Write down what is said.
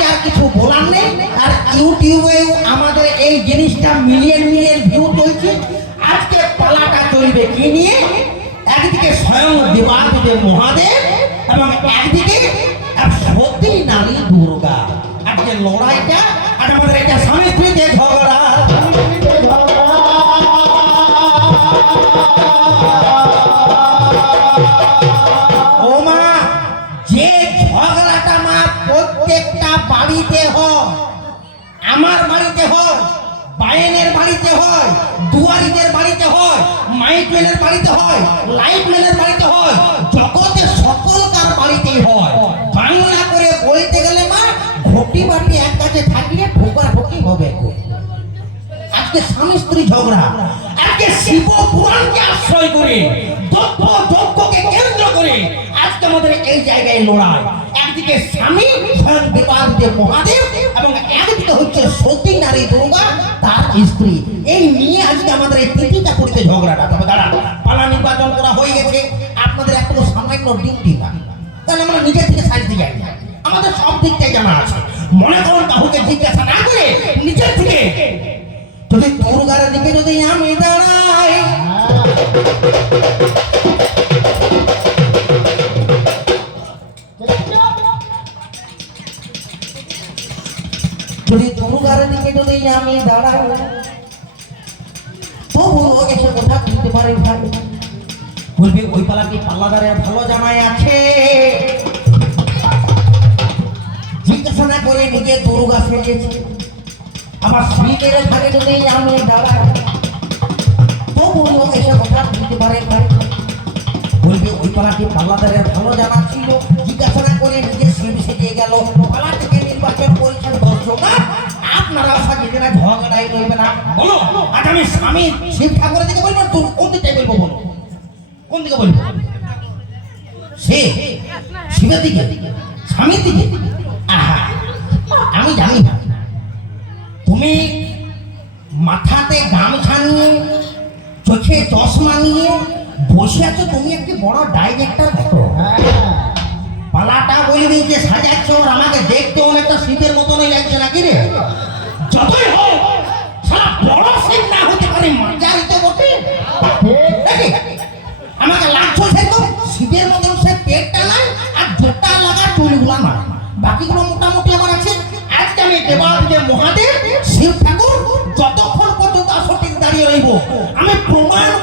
আজকে আর কিছু বলার নেই। আর ইউটিউবেও আমাদের এই জিনিসটা মিলিয়ন মিলিয়ন ভিউ চলছে। আজকে পালাটা চলবে কি নিয়ে? একদিকে স্বয়ং দেবাদিদেব মহাদেব এবং একদিকে এক সতী নারী দুর্গা। আজকে লড়াইটা আর আমাদের এটা স্বামী স্ত্রীতে ঝগড়া। ও মা, যে ঝগড়াটা মা প্রত্যেকটা বাড়িতে হয়, আমার বাড়িতে হয়, বায়েনের বাড়িতে হয়, দুয়ারিদের বাড়িতে হয়, মাইকম্যানের বাড়িতে হয়, লাইটম্যানের বাড়িতে হয়, জগতে সকলকার বাড়িতেই হয়। বাংলা করে বলতে গেলে মা ঘটি বাটি এক কাছে থাকলে ঠোকা ঠকি হবে। আজকে স্বামী স্ত্রী ঝগড়া, আজকে শিব পুরাণকে আশ্রয় করে দক্ষ যজ্ঞকে কেন্দ্র করে আজকে আমাদের এই জায়গায় লড়াই। একদিকে স্বামী স্বয়ং দেবাদিদেব মহাদেব এবং একদিকে হচ্ছে সতী নারী দুর্গা তার স্ত্রী। এই নিয়ে আজকে আমাদের এই তিনটা পরিতে ঝগড়াটা। তবে দাঁড়া, পালা নির্বাচন করা হয়ে গেছে, আপনাদের এখনো সামান্য ডিউটি না, তাহলে আমরা নিজের থেকে সাইতে যাই না। আমাদের সব দিকটাই জানা আছে। মনে করুন কাউকে জিজ্ঞাসা না করে নিজের থেকে যদি দুর্গার দিকে যদি আমি দাঁড়াই, যদি দুর্গার দিকে যদি আমি দাঁড়াই, তবু এসে কথা বলতে পারে ভাই, বলবি ওই পালাটি পাল্লাদারে ভালো জামাই আছে। জিজ্ঞাসা না করে নিজে দুর্গা সেজেছে। আমার স্ত্রীদের ভাগে যদি আমি দাঁড়াই, তবু এসে কথা বলতে পারে ভাই, বলবি ওই পালাটি পাল্লাদারের ভালো জানা ছিল। জিজ্ঞাসা না করে নিজে সেজে গেল। পালা থেকে নির্বাচন করেছেন দর্শক, আপনারা সাজিয়ে না ঝগড়াই করবে না। বলো আজ আমি স্বামী শিব ঠাকুরের দিকে বলবো, তুই কোন দিকে বলবো? বলো কোন দিকে বলবো? সে শিবের দিকে, স্বামীর দিকে? আহা, আমি জানি না। তুমি মাথাতে গামছা নিয়ে, চোখে চশমা নিয়ে বসে আছো, তুমি একটি বড় ডাইরেক্টর মতো। পালাটা বলবি যে সাজাচ্ছ, আমাকে দেখতে অনেকটা শীতের মতনই লাগছে নাকি রে? যতই হোক সারা বড় শীত না হতে পারে, মাঝারি তো বটে। আমাকে লাগছো সেরকম শীতের মতন, সে পেটটা নাই আর জোটা লাগা চুলগুলা না, বাকিগুলো মোটামুটি আমার আছে। আজকে আমি দেবাদিদেব মহাদেব